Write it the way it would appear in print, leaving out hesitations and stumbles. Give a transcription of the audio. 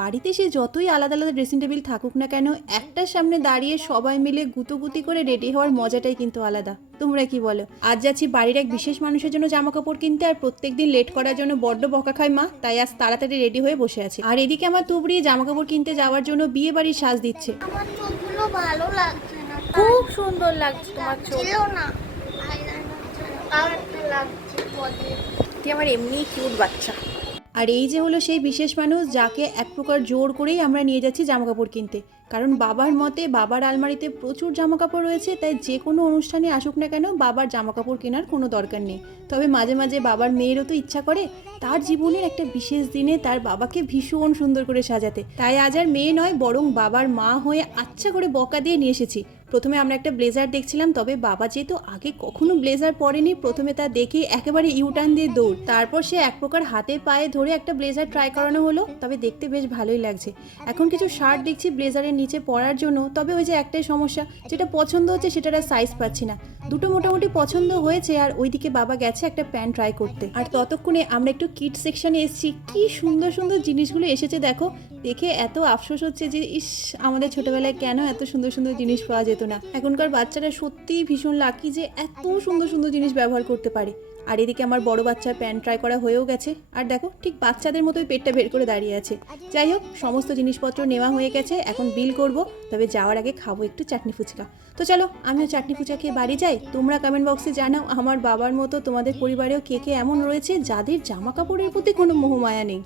বাড়িতে সে যতই আলাদা আলাদা ড্রেসিং টেবিল থাকুক না কেন, একটার সামনে দাঁড়িয়ে সবাই মিলে গুতোগুতি করে রেডি হওয়ার মজাটাই কিন্তু আলাদা। তোমরা কি বলো? আজ যাচ্ছি বাড়ির এক বিশেষ মানুষের জন্য জামা কাপড় কিনতে, আর প্রত্যেকদিন লেট করার জন্য বড্ড বকা খায় মা, তাই আজ তাড়াতাড়ি রেডি হয়ে বসে আছে। আর এদিকে আমার তুবড়ি জামা কাপড় কিনতে যাওয়ার জন্য বিয়ে বাড়ির সাজ দিচ্ছে। আমার চোখগুলো ভালো লাগছে না, খুব সুন্দর লাগছে তোমার চোখ। ছিল না আইলাইনার ছিল, তাও একটা লাগছে পদে। তুই আমার এমনি কিউট বাচ্চা। আর এই যে হলো সেই বিশেষ মানুষ যাকে এক প্রকার জোর করেই আমরা নিয়ে যাচ্ছি জামা কাপড় কিনতে, কারণ বাবার মতে বাবার আলমারিতে প্রচুর জামা কাপড় রয়েছে, তাই যে কোনো অনুষ্ঠানে আসুক না কেন বাবার জামা কাপড় কেনার কোনো দরকার নেই। তবে মাঝে মাঝে বাবার মেয়েরও তো ইচ্ছা করে তার জীবনের একটা বিশেষ দিনে তার বাবাকে ভীষণ সুন্দর করে সাজাতে, তাই আজ আর মেয়ে নয় বরং বাবার মা হয়ে আচ্ছা করে বকা দিয়ে নিয়ে এসেছি। প্রথমে আমরা একটা ব্লেজার দেখছিলাম, তবে বাবা যেহেতু আগে কখনো ব্লেজার পরেনি, প্রথমে তা দেখে একেবারে ইউটার্ন দিয়ে দৌড়। তারপর সে এক প্রকার হাতে পায়ে ধরে একটা ব্লেজার ট্রাই করানো হলো, তবে দেখতে বেশ ভালোই লাগছে। এখন কিছু শার্ট দেখছি ব্লেজারের নিচে পরার জন্য, তবে ওই যে একটাই সমস্যা, যেটা পছন্দ হচ্ছে সেটার আর সাইজ পাচ্ছি না। দুটো মোটামুটি পছন্দ হয়েছে, আর ওইদিকে বাবা গেছে একটা প্যান্ট ট্রাই করতে। আর ততক্ষণে আমরা একটু কিড সেকশনে এসেছি। কি সুন্দর সুন্দর জিনিসগুলো এসেছে দেখো, দেখে এত আফসোস হচ্ছে যে ইস, আমাদের ছোটবেলায় কেন এত সুন্দর সুন্দর জিনিস পাওয়া যেত না। এখনকার বাচ্চারা সত্যিই ভীষণ লাকি যে এত সুন্দর সুন্দর জিনিস ব্যবহার করতে পারে। আর এদিকে আমার বড় বাচ্চার প্যান্ট ট্রাই করা হয়েও গেছে, আর দেখো ঠিক বাচ্চাদের মতোই পেটটা বের করে দাঁড়িয়ে আছে। যাই হোক, সমস্ত জিনিসপত্র নেওয়া হয়ে গেছে, এখন বিল করব। তবে যাওয়ার আগে খাবো একটু চাটনি ফুচকা। তো চলো আমিও চাটনি ফুচকা খেয়ে বাড়ি যাই। তোমরা কমেন্ট বক্সে জানাও আমার বাবার মতো তোমাদের পরিবারেও কে কে এমন রয়েছে যাদের জামা কাপড়ের প্রতি কোনো মোহমায়া নেই।